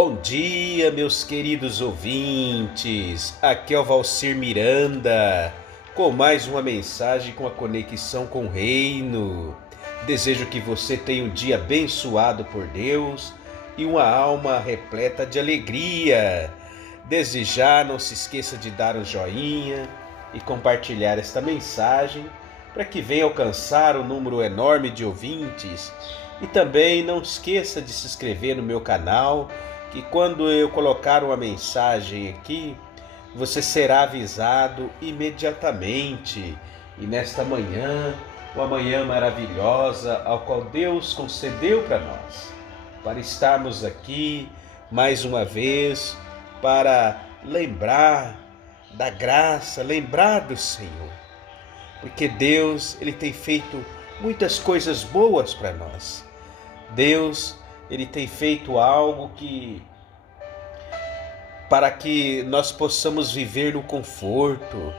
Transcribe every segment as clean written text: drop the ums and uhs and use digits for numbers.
Bom dia, meus queridos ouvintes. Aqui é o Valcir Miranda, com mais uma mensagem com a conexão com o reino. Desejo que você tenha um dia abençoado por Deus e uma alma repleta de alegria. Desde já, não se esqueça de dar um joinha e compartilhar esta mensagem para que venha alcançar um número enorme de ouvintes. E também não esqueça de se inscrever no meu canal, que quando eu colocar uma mensagem aqui, você será avisado imediatamente. E nesta manhã, uma manhã maravilhosa, ao qual Deus concedeu para nós, para estarmos aqui mais uma vez, para lembrar da graça, lembrar do Senhor. Porque Deus, Ele tem feito muitas coisas boas para nós. Deus, Ele tem feito algo para que nós possamos viver no conforto,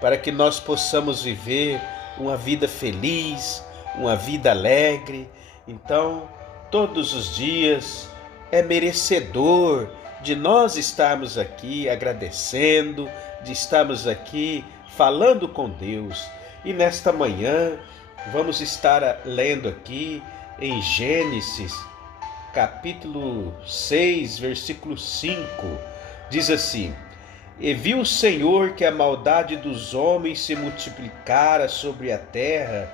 para que nós possamos viver uma vida feliz, uma vida alegre. Então, todos os dias é merecedor de nós estarmos aqui agradecendo, de estarmos aqui falando com Deus. E nesta manhã, vamos estar lendo aqui em Gênesis, capítulo 6, versículo 5, diz assim: E viu o Senhor que a maldade dos homens se multiplicara sobre a terra,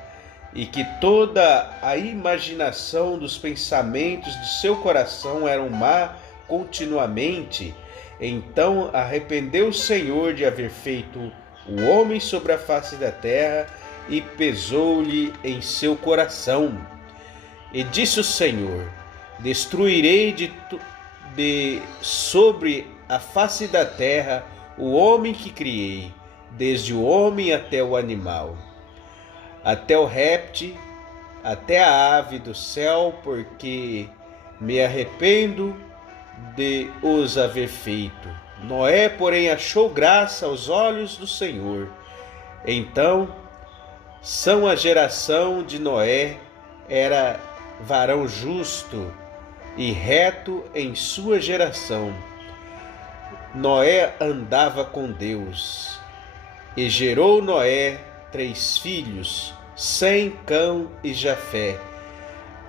e que toda a imaginação dos pensamentos do seu coração eram má continuamente. Então arrependeu o Senhor de haver feito o homem sobre a face da terra, e pesou-lhe em seu coração. E disse o Senhor: Destruirei sobre a face da terra o homem que criei, desde o homem até o animal, até o réptil, até a ave do céu, porque me arrependo de os haver feito. Noé, porém, achou graça aos olhos do Senhor. Então, são a geração de Noé, era varão justo e reto em sua geração. Noé andava com Deus, e gerou Noé 3 filhos, Sem, Cão e Jafé.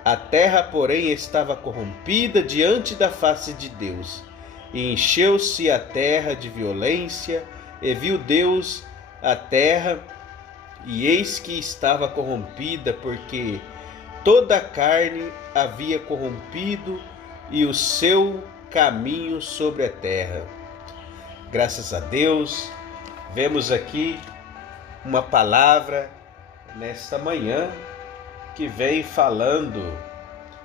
A terra, porém, estava corrompida diante da face de Deus, e encheu-se a terra de violência, e viu Deus a terra, e eis que estava corrompida, porque toda a carne havia corrompido, e o seu caminho sobre a terra. Graças a Deus, vemos aqui uma palavra nesta manhã que vem falando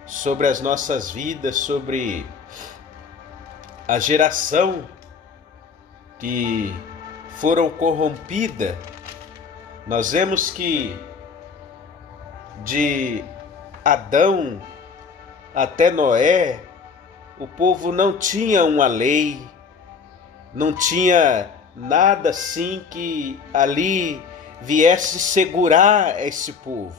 sobre as nossas vidas, sobre a geração que foram corrompida. Nós vemos que de Adão até Noé, o povo não tinha uma lei, não tinha nada assim que ali viesse segurar esse povo.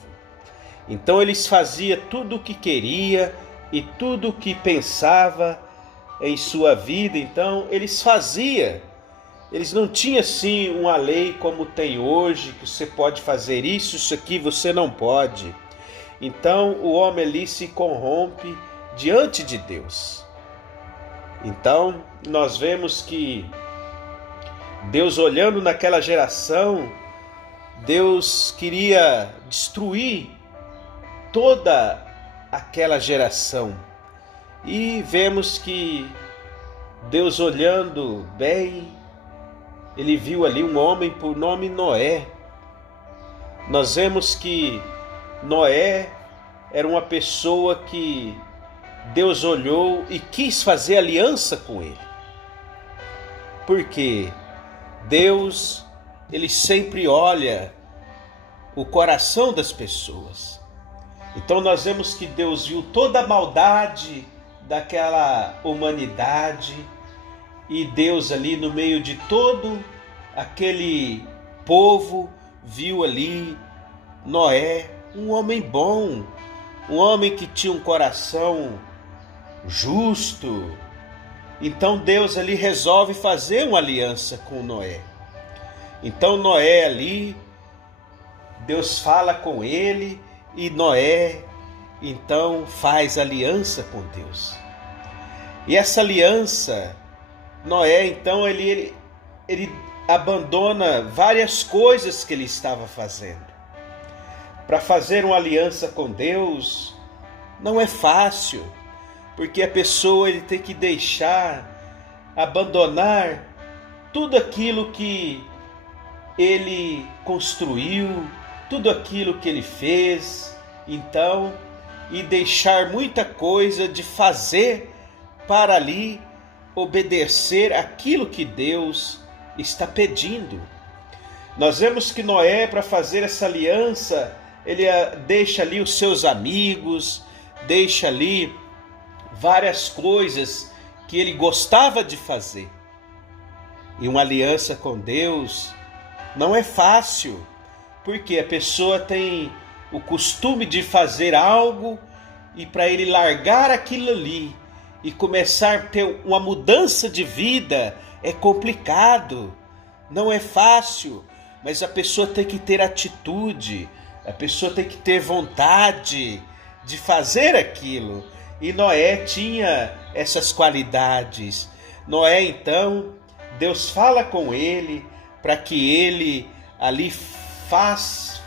Então eles faziam tudo o que queria e tudo o que pensava em sua vida. Então eles faziam. Eles não tinham assim uma lei como tem hoje, que você pode fazer isso, isso aqui você não pode. Então o homem ali se corrompe diante de Deus. Então nós vemos que Deus, olhando naquela geração, Deus queria destruir toda aquela geração. E vemos que Deus, olhando bem, Ele viu ali um homem por nome Noé. Nós vemos que Noé era uma pessoa que Deus olhou e quis fazer aliança com ele. Porque Deus, Ele sempre olha o coração das pessoas. Então nós vemos que Deus viu toda a maldade daquela humanidade, e Deus ali no meio de todo aquele povo viu ali Noé, um homem bom, um homem que tinha um coração justo, Então Deus ali resolve fazer uma aliança com Noé. Então Noé ali, Deus fala com ele e Noé então faz aliança com Deus. E essa aliança, Noé então ele abandona várias coisas que ele estava fazendo. Para fazer uma aliança com Deus não é fácil, porque a pessoa ele tem que abandonar tudo aquilo que ele construiu, tudo aquilo que ele fez, então, e deixar muita coisa de fazer para ali obedecer aquilo que Deus está pedindo. Nós vemos que Noé, para fazer essa aliança, ele deixa ali os seus amigos, deixa ali várias coisas que ele gostava de fazer. E uma aliança com Deus não é fácil, porque a pessoa tem o costume de fazer algo e para ele largar aquilo ali e começar a ter uma mudança de vida é complicado, não é fácil, mas a pessoa tem que ter atitude, a pessoa tem que ter vontade de fazer aquilo. E Noé tinha essas qualidades. Noé então, Deus fala com ele para que ele ali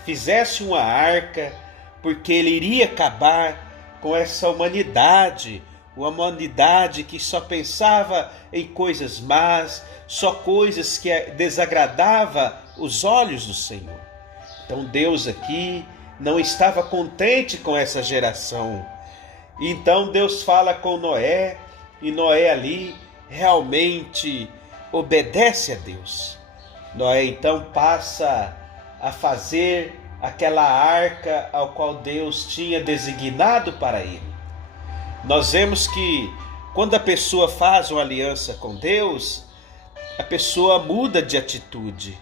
fizesse uma arca, porque ele iria acabar com essa humanidade, uma humanidade que só pensava em coisas más, só coisas que desagradava os olhos do Senhor. Então Deus aqui não estava contente com essa geração. Então Deus fala com Noé, e Noé ali realmente obedece a Deus. Noé então passa a fazer aquela arca ao qual Deus tinha designado para ele. Nós vemos que quando a pessoa faz uma aliança com Deus, a pessoa muda de atitude.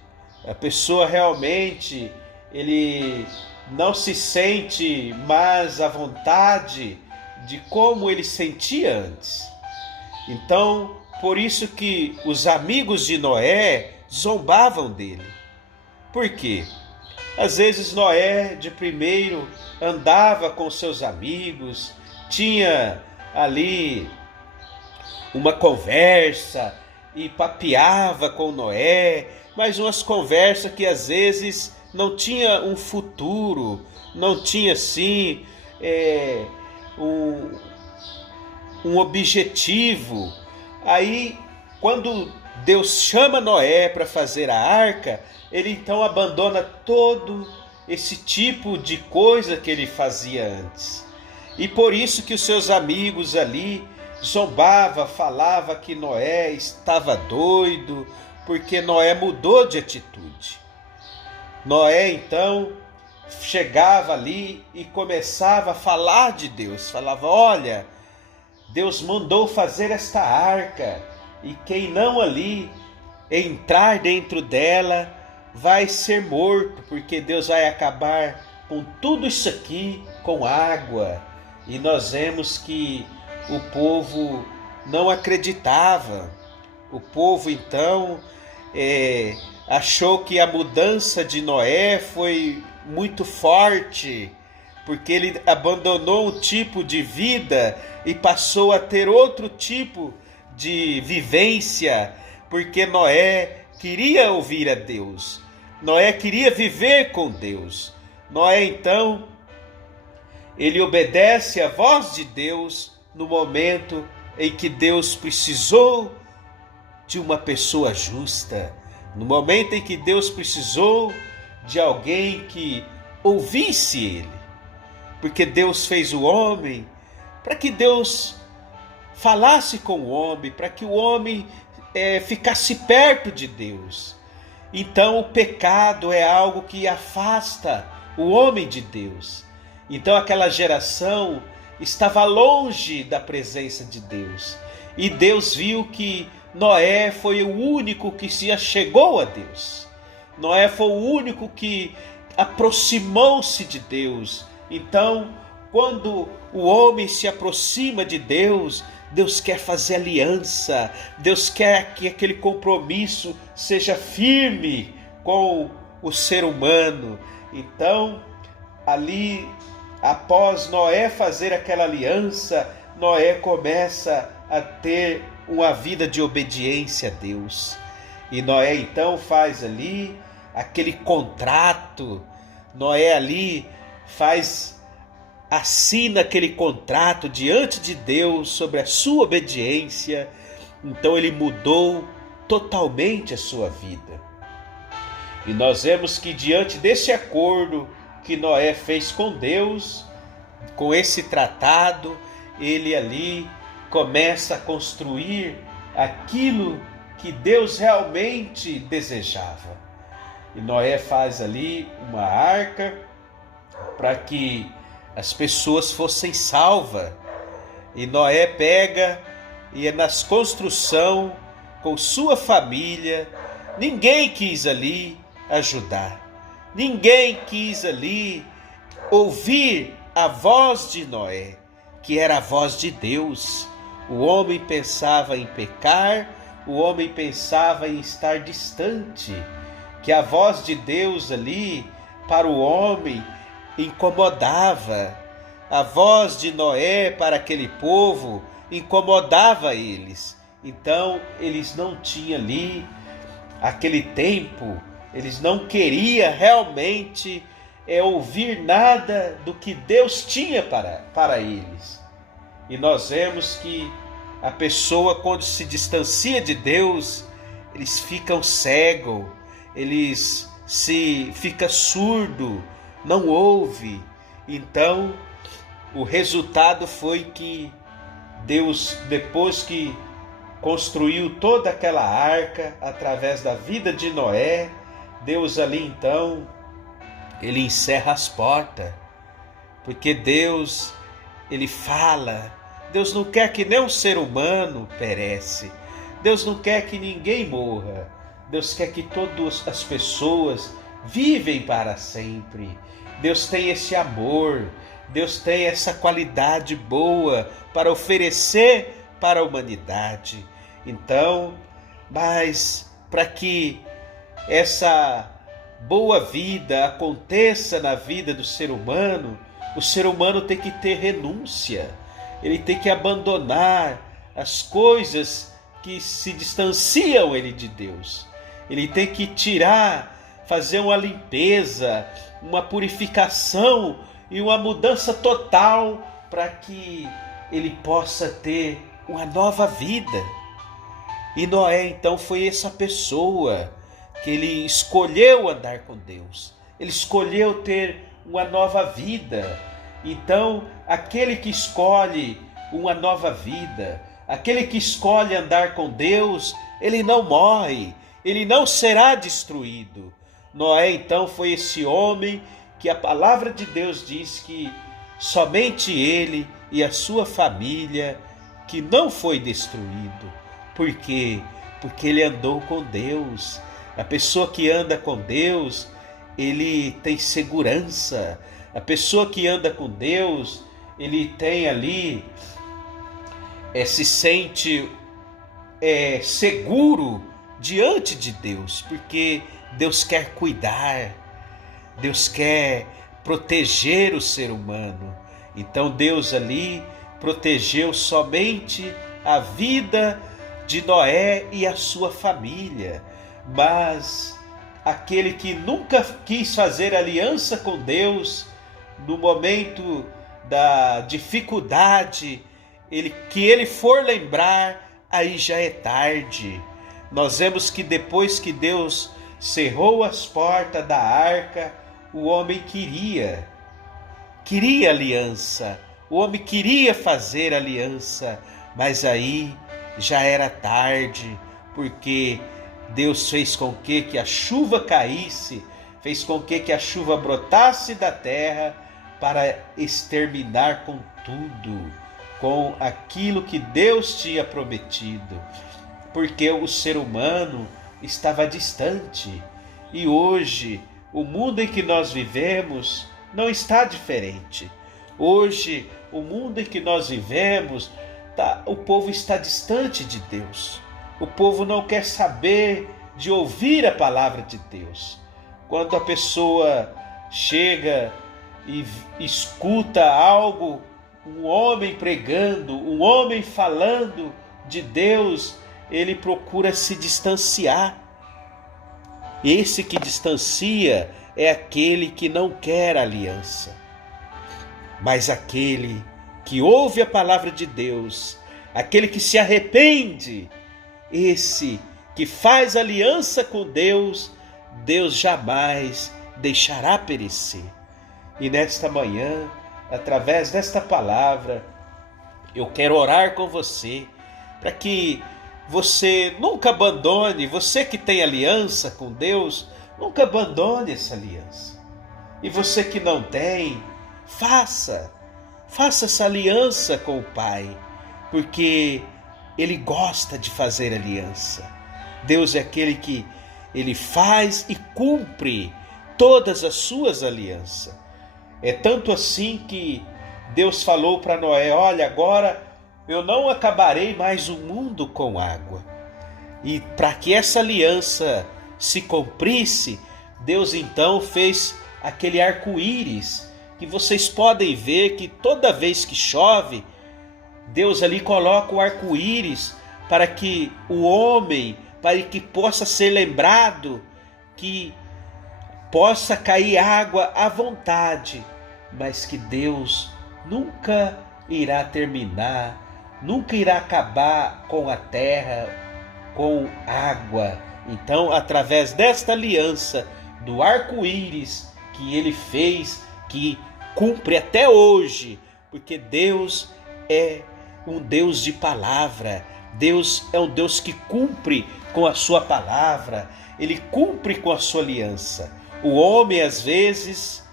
A pessoa realmente, ele não se sente mais à vontade de como ele sentia antes. Então, por isso que os amigos de Noé zombavam dele. Por quê? Às vezes Noé, de primeiro, andava com seus amigos, tinha ali uma conversa e papeava com Noé, mas umas conversas que às vezes não tinha um futuro, não tinha assim um objetivo. Aí, quando Deus chama Noé para fazer a arca, ele então abandona todo esse tipo de coisa que ele fazia antes. E por isso que os seus amigos ali zombavam, falavam que Noé estava doido, porque Noé mudou de atitude. Noé então chegava ali e começava a falar de Deus, falava: olha, Deus mandou fazer esta arca, e quem não ali entrar dentro dela vai ser morto, porque Deus vai acabar com tudo isso aqui com água. E nós vemos que o povo não acreditava. O povo então achou que a mudança de Noé foi muito forte, porque ele abandonou um tipo de vida e passou a ter outro tipo de vivência, porque Noé queria ouvir a Deus, Noé queria viver com Deus. Noé então, ele obedece à voz de Deus no momento em que Deus precisou de uma pessoa justa, no momento em que Deus precisou de alguém que ouvisse ele, porque Deus fez o homem para que Deus falasse com o homem, para que o homem ficasse perto de Deus. Então o pecado é algo que afasta o homem de Deus. Então aquela geração estava longe da presença de Deus. E Deus viu que Noé foi o único que se achegou a Deus. Noé foi o único que aproximou-se de Deus. Então quando o homem se aproxima de Deus, Deus quer fazer aliança, Deus quer que aquele compromisso seja firme com o ser humano. Então, ali, após Noé fazer aquela aliança, Noé começa a ter uma vida de obediência a Deus. E Noé então faz ali aquele contrato, Noé ali assina aquele contrato diante de Deus sobre a sua obediência. Então ele mudou totalmente a sua vida. E nós vemos que diante desse acordo que Noé fez com Deus, com esse tratado, ele ali começa a construir aquilo que Deus realmente desejava. E Noé faz ali uma arca para que as pessoas fossem salvas. E Noé pega e é nas construção com sua família. Ninguém quis ali ajudar. Ninguém quis ali ouvir a voz de Noé, que era a voz de Deus. O homem pensava em pecar, o homem pensava em estar distante, que a voz de Deus ali para o homem incomodava. A voz de Noé para aquele povo incomodava eles. Então eles não tinham ali aquele tempo, eles não queriam realmente ouvir nada do que Deus tinha para eles. E nós vemos que a pessoa, quando se distancia de Deus, eles ficam cegos, eles ficam surdos, não ouve. Então o resultado foi que Deus, depois que construiu toda aquela arca através da vida de Noé, Deus ali então, ele encerra as portas, porque Deus, ele fala. Deus não quer que nenhum ser humano perece. Deus não quer que ninguém morra. Deus quer que todas as pessoas vivem para sempre. Deus tem esse amor, Deus tem essa qualidade boa para oferecer para a humanidade. Então, mas para que essa boa vida aconteça na vida do ser humano, o ser humano tem que ter renúncia, ele tem que abandonar as coisas que se distanciam ele de Deus. Ele tem que tirar, fazer uma limpeza, uma purificação e uma mudança total para que ele possa ter uma nova vida. E Noé então foi essa pessoa que ele escolheu andar com Deus, ele escolheu ter uma nova vida. Então aquele que escolhe uma nova vida, aquele que escolhe andar com Deus, ele não morre, ele não será destruído. Noé então foi esse homem que a palavra de Deus diz que somente ele e a sua família que não foi destruído. Por quê? Porque ele andou com Deus. A pessoa que anda com Deus, ele tem segurança. A pessoa que anda com Deus, ele tem ali, se sente seguro diante de Deus, porque Deus quer cuidar, Deus quer proteger o ser humano. Então Deus ali protegeu somente a vida de Noé e a sua família, mas aquele que nunca quis fazer aliança com Deus, no momento da dificuldade, que ele for lembrar, aí já é tarde. Nós vemos que depois que Deus cerrou as portas da arca, o homem queria aliança, o homem queria fazer aliança, mas aí já era tarde, porque Deus fez com que a chuva caísse, fez com que a chuva brotasse da terra para exterminar com tudo, com aquilo que Deus tinha prometido, porque o ser humano estava distante. E hoje, o mundo em que nós vivemos não está diferente. Hoje, o mundo em que nós vivemos, o povo está distante de Deus. O povo não quer saber de ouvir a palavra de Deus. Quando a pessoa chega e escuta algo, um homem pregando, um homem falando de Deus, ele procura se distanciar. Esse que distancia é aquele que não quer aliança. Mas aquele que ouve a palavra de Deus, aquele que se arrepende, esse que faz aliança com Deus, Deus jamais deixará perecer. E nesta manhã, através desta palavra, eu quero orar com você, para que você nunca abandone, você que tem aliança com Deus, nunca abandone essa aliança. E você que não tem, faça essa aliança com o Pai, porque Ele gosta de fazer aliança. Deus é aquele que Ele faz e cumpre todas as suas alianças. É tanto assim que Deus falou para Noé: olha, agora eu não acabarei mais o mundo com água. E para que essa aliança se cumprisse, Deus então fez aquele arco-íris, que vocês podem ver que toda vez que chove, Deus ali coloca o arco-íris para que o homem, para que possa ser lembrado, que possa cair água à vontade, mas que Deus nunca irá terminar, nunca irá acabar com a terra, com água. Então, através desta aliança, do arco-íris que Ele fez, que cumpre até hoje, porque Deus é um Deus de palavra, Deus é um Deus que cumpre com a sua palavra, Ele cumpre com a sua aliança. O homem às vezes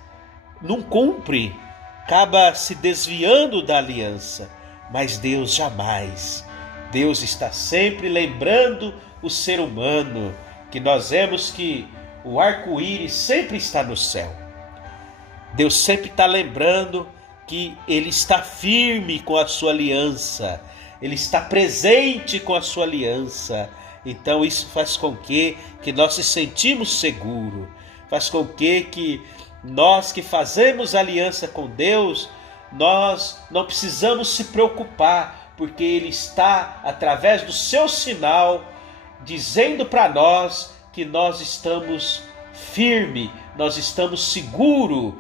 não cumpre, acaba se desviando da aliança, mas Deus jamais. Deus está sempre lembrando o ser humano, que nós vemos que o arco-íris sempre está no céu. Deus sempre está lembrando que Ele está firme com a sua aliança, Ele está presente com a sua aliança. Então isso faz com que nós se sentimos seguros, faz com que nós que fazemos aliança com Deus, nós não precisamos se preocupar, porque Ele está, através do seu sinal, dizendo para nós que nós estamos firmes, nós estamos seguros.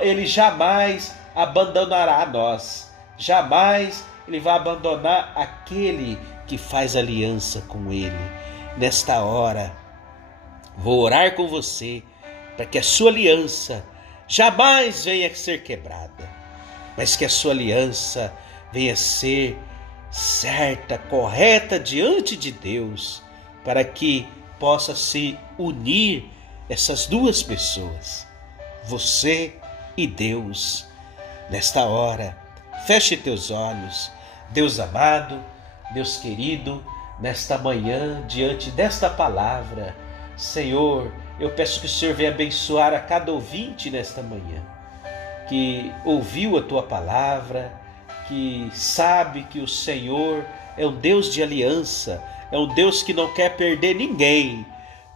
Ele jamais abandonará nós, jamais Ele vai abandonar aquele que faz aliança com Ele. Nesta hora, vou orar com você, para que a sua aliança jamais venha a ser quebrada, mas que a sua aliança venha a ser certa, correta diante de Deus, para que possa se unir essas duas pessoas, você e Deus. Nesta hora, feche teus olhos. Deus amado, Deus querido, nesta manhã, diante desta palavra, Senhor, eu peço que o Senhor venha abençoar a cada ouvinte nesta manhã, que ouviu a tua palavra, que sabe que o Senhor é um Deus de aliança, é um Deus que não quer perder ninguém,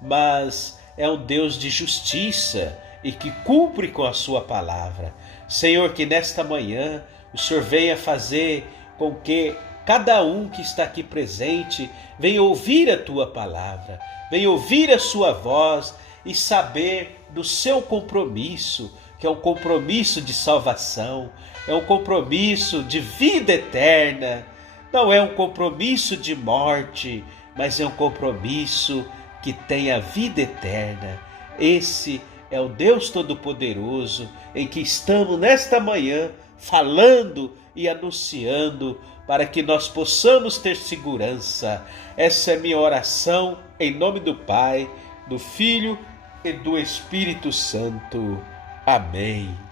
mas é um Deus de justiça e que cumpre com a sua palavra. Senhor, que nesta manhã o Senhor venha fazer com que cada um que está aqui presente venha ouvir a tua palavra, venha ouvir a sua voz e saber do seu compromisso, que é um compromisso de salvação, é um compromisso de vida eterna, não é um compromisso de morte, mas é um compromisso que tem a vida eterna. Esse é o Deus Todo-Poderoso em que estamos nesta manhã falando e anunciando, para que nós possamos ter segurança. Essa é minha oração em nome do Pai, do Filho e do Espírito Santo. Amém.